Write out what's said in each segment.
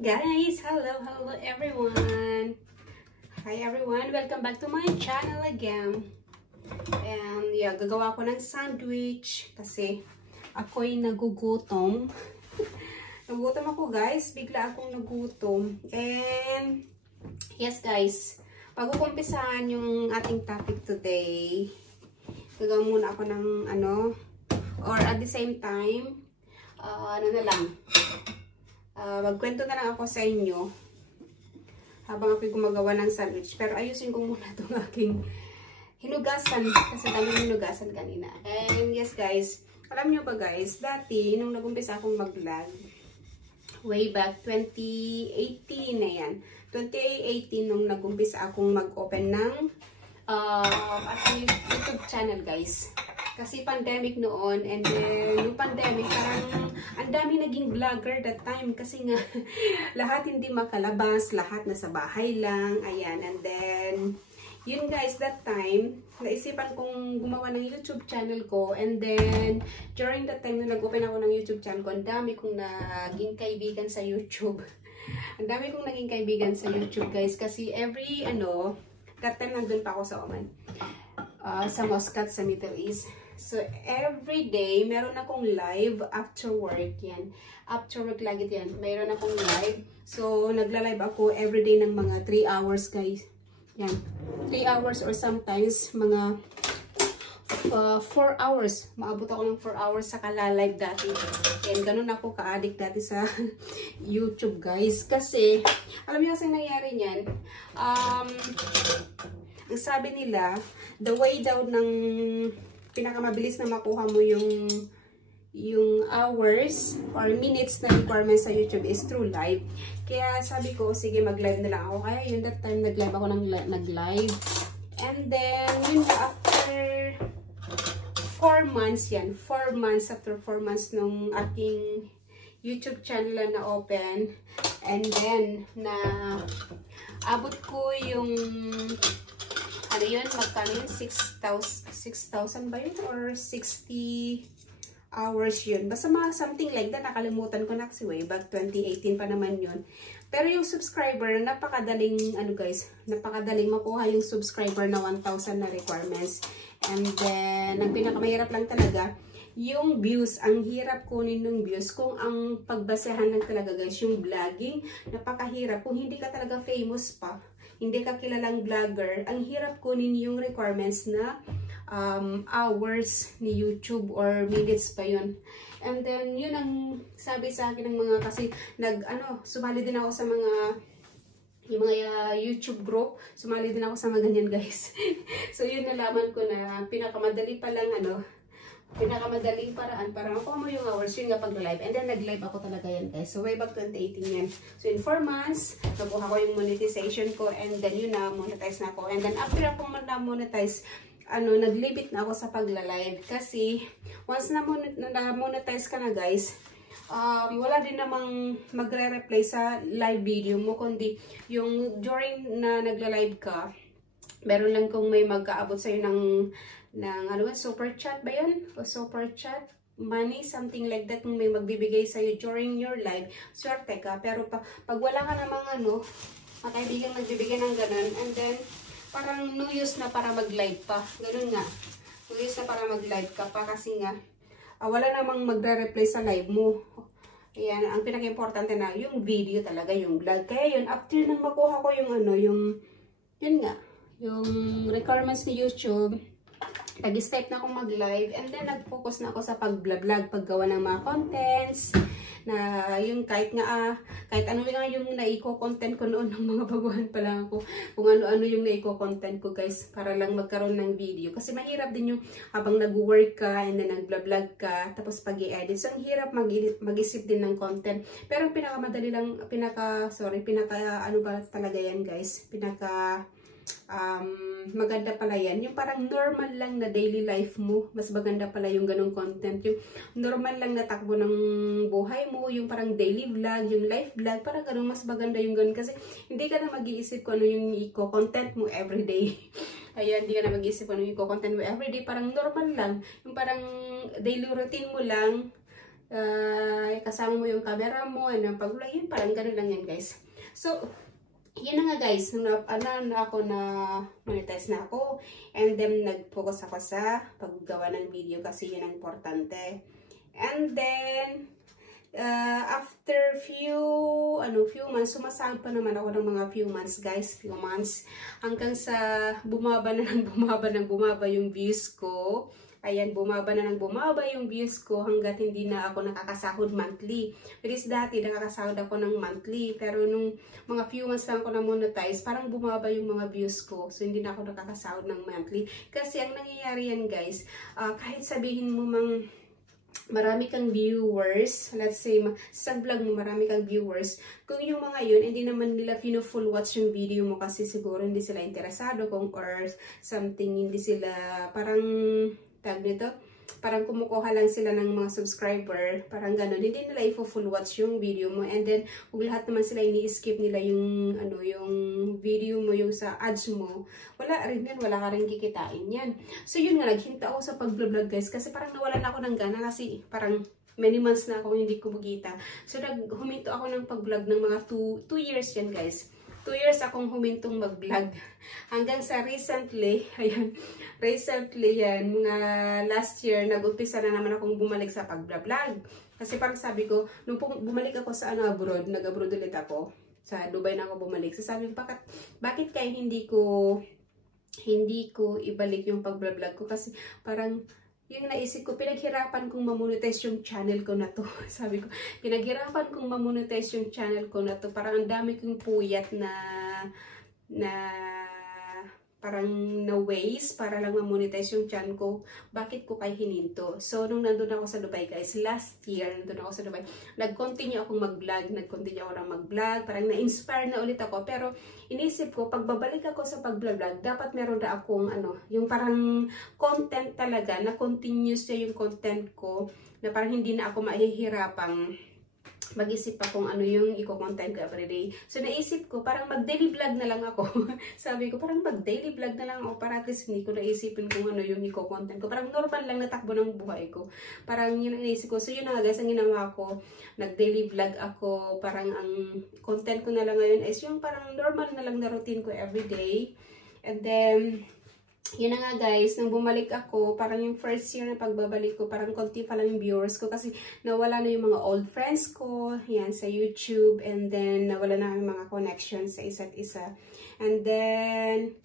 guys! Hello everyone! Hi everyone! Welcome back to my channel again. And yeah, gagawa ko ng sandwich kasi ako'y nagugutom. Nagugutom ako guys, bigla akong nagutom. And yes guys, bago ko umpisahan yung ating topic today, gagawa muna ako ng or at the same time, magkwento na lang ako sa inyo habang ako'y gumagawa ng sandwich. Pero ayusin ko muna itong aking hinugasan kasi daming hinugasan kanina. And yes guys, alam nyo ba guys, dati nung nag-umpisa akong mag-vlog, way back 2018 na yan. 2018 nung nag-umpisa akong mag-open ng ating YouTube channel guys. Kasi pandemic noon, and then yung pandemic parang ang dami naging vlogger that time kasi nga lahat hindi makalabas, lahat nasa bahay lang, ayan. And then yun guys, that time naisipan kong gumawa ng YouTube channel ko, and then during that time na nag-open ako ng YouTube channel ko, ang dami kong naging kaibigan sa YouTube. Ang dami kong naging kaibigan sa YouTube guys kasi every that time nandun pa ako sa Oman, sa Muscat sa Middle East. So, every day, meron akong live after work yan. After work lagi yan. Meron akong live. So, nagla-live ako every day ng mga 3 hours, guys. Yan. 3 hours or sometimes mga 4 hours. Maabot ako ng 4 hours sa kala-live dati. And ganun ako ka-addict dati sa YouTube, guys. Kasi, alam niyo kasi nangyari niyan. Ang sabi nila, the way daw ng pinakamabilis na makuha mo yung hours or minutes na requirements sa YouTube is through live. Kaya sabi ko, sige mag-live na lang ako. Kaya yun, that time nag-live ako nag-live. And then, yun after 4 months yan. 4 months, after 4 months nung aking YouTube channel na open. And then, na abot ko yung yun, magkano yun? 6,000 ba yun? Or 60 hours yun. Basta mga something like that. Nakalimutan ko na kasi way back 2018 pa naman yun. Pero yung subscriber, napakadaling, guys, napakadaling makuha yung subscriber na 1,000 na requirements. And then, ang pinakamahirap lang talaga, yung views. Ang hirap kunin ng views. Kung ang pagbasehan lang talaga guys, yung vlogging, napakahirap. Kung hindi ka talaga famous pa, hindi ka kilalang vlogger, ang hirap kunin yung requirements na hours ni YouTube or minutes pa yun. And then, yun ang sabi sa akin ng mga, kasi sumali din ako sa yung mga YouTube group, sumali din ako sa mga ganyan guys. So, yun nalaman ko na pinakamadali pa lang pinakamadaling paraan para makuha mo yung hours yun nga pag-live. And then nag-live ako talaga yan guys. So way back 2018 yan. So in 4 months, nakuha ko yung monetization ko, and then yun na, monetize na ako. And then after ako na-monetize, nag-limit na ako sa pagla-live. Kasi once na-monetize ka na guys, wala din namang magre-replay sa live video mo, kundi yung during na nagla-live ka, meron lang kung may magkaabot sa'yo ng super chat ba yun? O super chat money, something like that, kung may magbibigay sa'yo during your live, swerte ka. Pero pag wala ka namang kaibigan nagbibigay ng ganun, and then parang no use na para mag-live pa. Ganun nga. No use na para mag-live ka pa kasi nga wala namang magre-replay sa live mo. Ayan, ang pinaka-importante na yung video talaga, yung vlog. Kaya yun, after nang makuha ko yung yun nga, yung requirements ni YouTube, nag-step na akong mag-live, and then nag-focus na ako sa pag-vlog, paggawa ng mga contents, na yung kahit ano nga yung naiko-content ko noon ng mga baguhan pa lang ako, kung ano-ano yung naiko-content ko guys, para lang magkaroon ng video. Kasi mahirap din yung habang nag-work ka, and then nag-vlog ka, tapos pag-i-edit. So, ang hirap mag-isip din ng content. Pero pinakamadali lang, talaga yan guys, maganda pala yan. Yung parang normal lang na daily life mo, mas maganda pala yung ganong content. Yung normal lang na takbo ng buhay mo, yung parang daily vlog, yung life vlog, parang ganun, mas maganda yung ganun. Kasi hindi ka na mag-iisip kung ano yung i-content mo everyday. Ayan, hindi ka na mag-iisip kung ano yung i-content mo everyday. Parang normal lang. Yung parang daily routine mo lang, kasama mo yung camera mo, and pag-vlog, yun, parang ganun lang yan, guys. So, yun na nga guys, monetize na ako, and then nag-focus ako sa paggawa ng video kasi yun ang importante. And then after few months, sumasahod pa naman ako ng mga few months guys, hanggang sa bumaba yung views ko. Ayan, bumaba yung views ko hanggat hindi na ako nakakasahod monthly. Because dati nakakasahod ako ng monthly, pero nung mga few months lang ako na monetize, parang bumaba yung mga views ko. So hindi na ako nakakasahod ng monthly. Kasi ang nangyayari yan guys, kahit sabihin mo mang marami kang viewers, let's say sa vlog mo marami kang viewers, kung yung mga yun hindi naman nila full watch yung video mo kasi siguro hindi sila interesado or something, hindi sila parang parang kumukuha lang sila ng mga subscriber, parang ganun, hindi nila i-full watch yung video mo, and then kung lahat naman sila ini-skip nila yung yung video mo, yung sa ads mo, wala rin yan, wala ka rin kikitain yan. So yun nga, naghinta ako sa pag-vlog guys, kasi parang nawalan ako ng gana, kasi parang many months na ako hindi kumikita. So huminto ako ng pag-vlog ng mga 2 years yan guys. 2 years akong humintong mag-vlog. Hanggang sa recently yan, mga last year, nag-umpisa na naman akong bumalik sa pag-vlog. Kasi parang sabi ko, nung bumalik ako sa abroad, nag-abroad ulit ako. Sa Dubai na ako bumalik. So sabi ko, bakit kaya hindi ko ibalik yung pag-vlog ko? Kasi parang, yung naisip ko, pinaghirapan kong mamonetize yung channel ko na to. Sabi ko, pinaghirapan kong mamonetize yung channel ko na to. Parang ang dami kong puyat na parang na ways para lang mamonetize yung channel ko. Bakit ko kay hininto? So, nung nandun ako sa Dubai guys, last year, nandun ako sa Dubai, nag-continue akong mag-vlog, parang na-inspire na ulit ako. Pero, inisip ko, pag babalik ako sa pag-vlog, dapat meron na akong, yung parang content talaga, na continuous na yung content ko, na parang hindi na ako mahihirapang mag-isip pa kung ano yung i-content ko everyday. So, naisip ko, parang mag-daily vlog na lang ako. Sabi ko, parang mag-daily vlog na lang ako para at least hindi ko naisipin kung ano yung i-content ko. Parang normal lang natakbo ng buhay ko. Parang yun ang naisip ko. So, yun na nga guys, ang ginawa ko, nag-daily vlog ako. Parang ang content ko na lang ngayon is yung parang normal na lang na routine ko everyday. And then, yun na nga guys, nung bumalik ako, parang yung first year na pagbabalik ko, parang konti pa lang yung viewers ko kasi nawala na yung mga old friends ko, yan, sa YouTube, and then nawala na yung mga connections sa isa't isa. And then,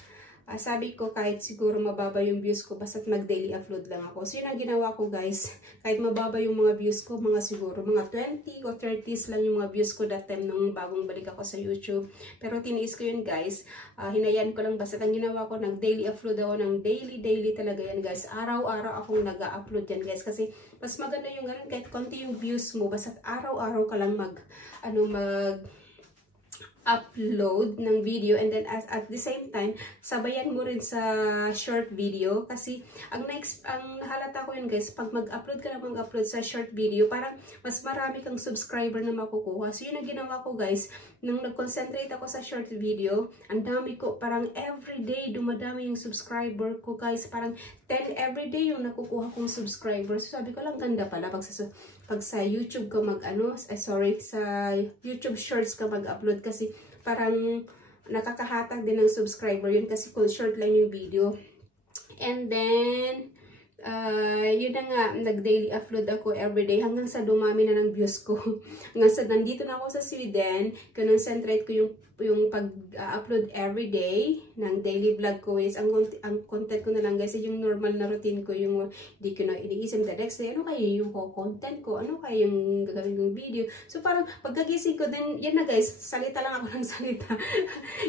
sabi ko kahit siguro mababa yung views ko, basta't mag-daily upload lang ako. So yun ang ginawa ko guys, kahit mababa yung mga views ko, siguro mga 20 o 30s lang yung mga views ko that time nung bagong balik ako sa YouTube. Pero tiniis ko yun guys, hinayaan ko lang, basta't ang ginawa ko, nag-daily upload ako ng daily talaga yan guys. Araw-araw akong nag-upload yan guys, kasi mas maganda yung ganun, kahit konti yung views mo, basta't araw-araw ka lang upload ng video, and then at the same time sabayan mo rin sa short video, kasi ang nahalata ko yun guys, pag mag-upload sa short video, parang mas marami kang subscriber na makukuha. So yun ang ginawa ko guys, nung nag-concentrate ako sa short video, ang dami ko, parang everyday dumadami yung subscriber ko guys, parang 10 everyday yung nakukuha kong subscribers. So sabi ko lang, ganda pala pag sa YouTube ka sa YouTube Shorts ka mag-upload, kasi parang nakakahatag din ng subscriber yun, kasi kung short lang yung video. And then, yun na nga, nag-daily upload ako everyday hanggang sa dumami na ng views ko. Hanggang sa nandito na ako sa Sweden, concentrate ko yung pag-upload everyday ng daily vlog ko is, ang content ko na lang guys, yung normal na routine ko, yung hindi ko na iniisip the next day, ano kaya yung content ko, ano kaya yung gagawin kong video. So parang pagkagising ko din, yan na guys, salita lang ako ng salita.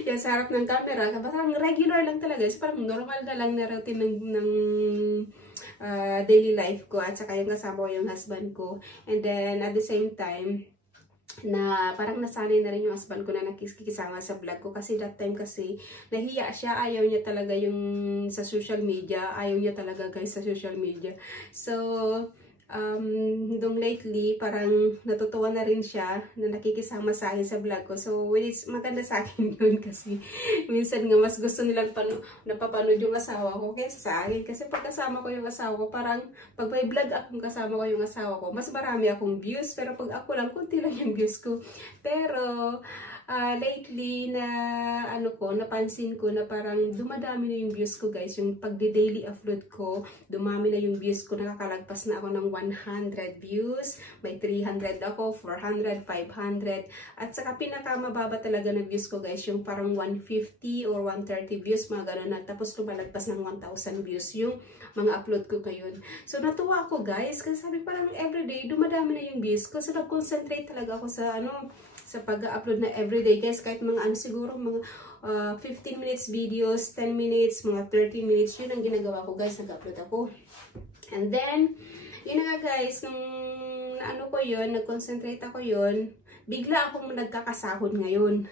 Yan sa harap ng camera, parang regular lang talaga, so parang normal na lang na routine ng daily life ko, at saka yung kasama ko yung husband ko. And then at the same time, na parang nasanay na rin yung husband ko na nakikisama sa vlog ko, kasi that time kasi nahiya siya, ayaw niya talaga yung sa social media, ayaw niya talaga guys sa social media. So Nung lately, parang natutuwa na rin siya na nakikisama sa akin sa vlog ko. So, which maganda sa akin yun kasi minsan nga mas gusto nilang napapanood yung asawa ko kaysa sa akin. Kasi pag kasama ko yung asawa ko, parang pag may vlog akong kasama ko yung asawa ko, mas marami akong views. Pero pag ako lang, kunti lang yung views ko. Pero, lately na napansin ko na parang dumadami na yung views ko guys. Yung pagde-daily upload ko, dumami na yung views ko. Nakakalagpas na ako ng 100 views. May 300 ako, 400, 500. At saka pinakamababa talaga na views ko guys, yung parang 150 or 130 views, mga ganun na. Tapos lumalagpas ng 1,000 views yung mga upload ko ngayon. So natuwa ako guys, kasi sabi parang everyday dumadami na yung views ko. So nag-concentrate talaga ako sa sa pag-upload na everyday guys, kahit mga siguro mga 15 minutes videos, 10 minutes, mga 30 minutes, yun ang ginagawa ko guys, nag-upload ako. And then, yun nga guys, nung ko yun, nag-concentrate ako yun, bigla akong nagkakasahod ngayon.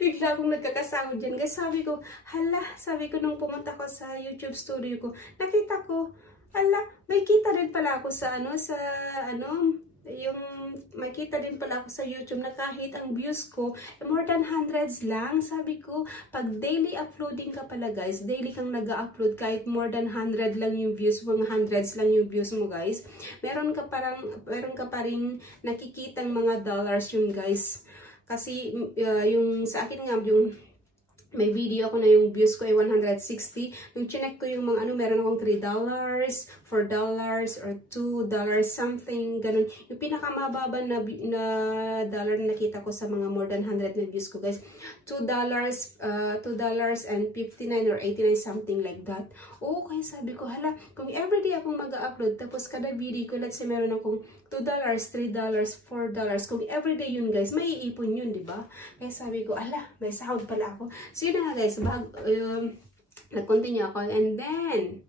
Bigla akong nagkakasahod dyan guys. Sabi ko, sabi ko nung pumunta ko sa YouTube studio ko, nakita ko, may kita din pala ako sa yung makita din pala ako sa YouTube na kahit ang views ko more than hundreds lang. Sabi ko, pag daily uploading ka pala guys, daily kang nag-upload kahit more than 100 lang yung views, mga hundreds lang yung views mo guys, meron ka pa rin nakikitang mga dollars yun guys. Kasi yung sa akin nga, yung may video ako na yung views ko ay 160. Nung chinek ko yung mga meron akong $3, $4, or $2, something, ganun. Yung pinakamababa na dollar na nakita ko sa mga more than 100 na views ko, guys. $2 and 59 or 89, something like that. Okay, sabi ko, kung everyday akong mag-upload, tapos kada video ko, let's say meron akong $2, $3, $4, kung everyday yun, guys, may iipon yun, di ba? Kaya sabi ko, may sahod pala ako. So, yun na nga, guys, nag-continue ako, and then,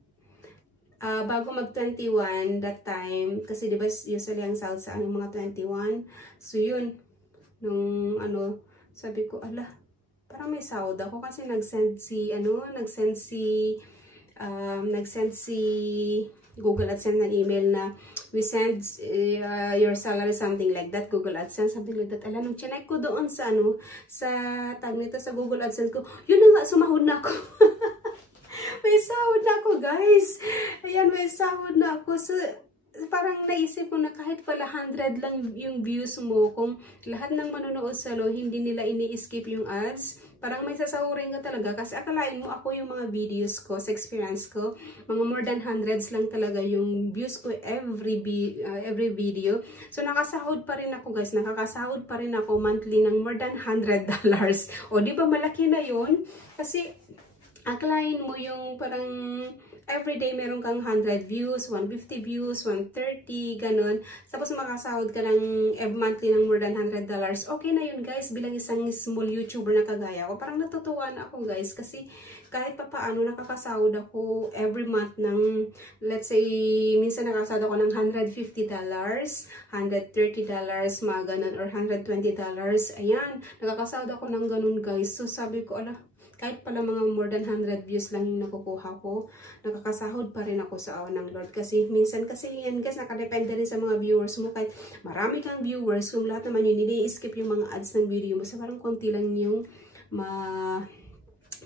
bago mag-21, that time, kasi di ba usually ang sahod sa mga 21, so yun, nung sabi ko, parang may sahod ako, kasi nag-send si Google AdSense ng email na we send your salary, something like that, Google AdSense, something like that. Nung chinek ko doon sa tag nito sa Google AdSense ko, yun na nga, sumahod na ako. May sahod na ako, guys. Ayan, may sahod na ako. So, parang naisip ko na kahit pala 100 lang yung views mo, kung lahat ng manonood sa hindi nila ini-skip yung ads, parang may sasahurin ka talaga. Kasi akalain mo, ako yung mga videos ko, sa experience ko, mga more than hundreds lang talaga yung views ko every video. So, nakasahod pa rin ako, guys. Nakakasahod pa rin ako monthly ng more than $100. O, di ba malaki na yun? Kasi, akalain mo yung parang everyday meron kang 100 views, 150 views, 130, ganun. Tapos makasahod ka ng monthly ng more than $100. Okay na yun guys, bilang isang small YouTuber na kagaya ko. Parang natutuwa na ako guys, kasi kahit pa paano nakakasahod ako every month ng, let's say, minsan nakasahod ako ng $150, $130, mga ganun, or $120. Ayan, nakakasahod ako ng ganun guys. So sabi ko, kahit pala mga more than 100 views lang yung nakukuha ko, nakakasahod pa rin ako sa awan ng Lord. Kasi minsan yan guys, nakadepende rin sa mga viewers mo. Kahit marami kang viewers, kung lahat naman yun, ini-skip yung mga ads ng video mo. So parang konti lang yung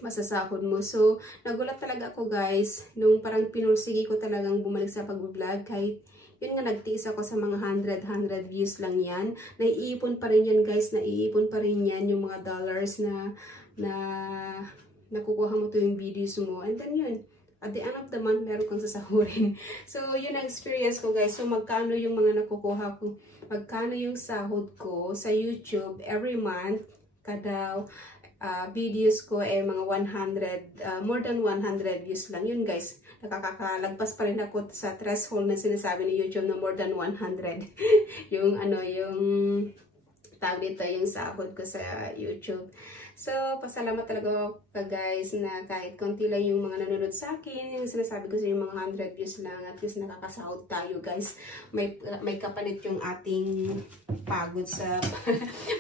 masasahod mo. So nagulat talaga ako guys, nung parang pinursigi ko talagang bumalik sa pag-vlog. Kahit yun nga, nagtiis ako sa mga 100 views lang yan. Naiipon pa rin yan guys, naiipon pa rin yan yung mga dollars na nakukuha mo to yung videos mo. And then yun, at the end of the month, meron kang sasahurin. So, yun ang experience ko guys. So, magkano yung mga nakukuha ko, magkano yung sahod ko sa YouTube every month, kada videos ko mga 100, more than 100 views lang. Yun guys, nakakalagpas pa rin ako sa threshold na sinasabi ni YouTube na more than 100. yung tawag dito, yung sahod ko sa YouTube. So, pasalamat talaga ka guys na kahit konti lang yung mga nanonood sa akin, yung sinasabi ko sa yung mga 100 views lang, at least nakakasahod tayo guys. May kapalit yung ating pagod sa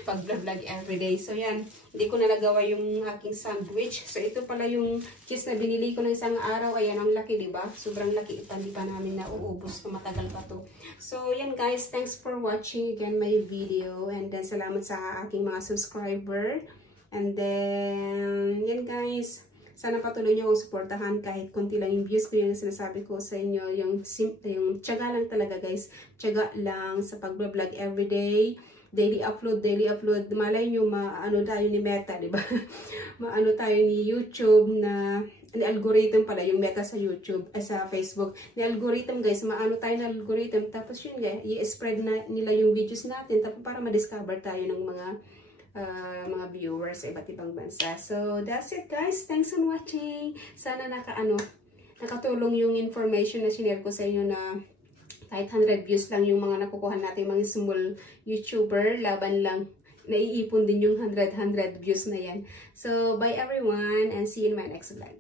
pag-vlog everyday. So, yan. Hindi ko na nagawa yung aking sandwich. So, ito pala yung cheese na binili ko ng isang araw. Ayan, ang laki, diba? Sobrang laki. Hindi pa namin nauubos. Matagal pa to. So, yan guys. Thanks for watching again my video. And then, salamat sa aking mga subscriber. And then, yan guys. Sana patuloy nyo akong supportahan kahit konti lang yung views ko. Yung sinasabi ko sa inyo. Yung tiyaga lang talaga guys. Tiyaga lang sa pag-vlog everyday. Daily upload. Malay nyo, maano tayo ni Meta, di ba? Maano tayo ni YouTube na, ni algorithm pala, yung Meta sa YouTube, sa Facebook. Ni algorithm guys, maano tayo na algorithm. Tapos yun guys, i-spread na nila yung videos natin. Tapos para ma-discover tayo ng mga viewers sa iba't ibang bansa. So, that's it guys. Thanks for watching. Sana nakatulong yung information na sinare ko sa inyo na kahit 100 views lang yung mga nakukuha natin mga small YouTuber, laban lang. Naiipon din yung 100 views na yan. So, bye everyone and see you in my next vlog.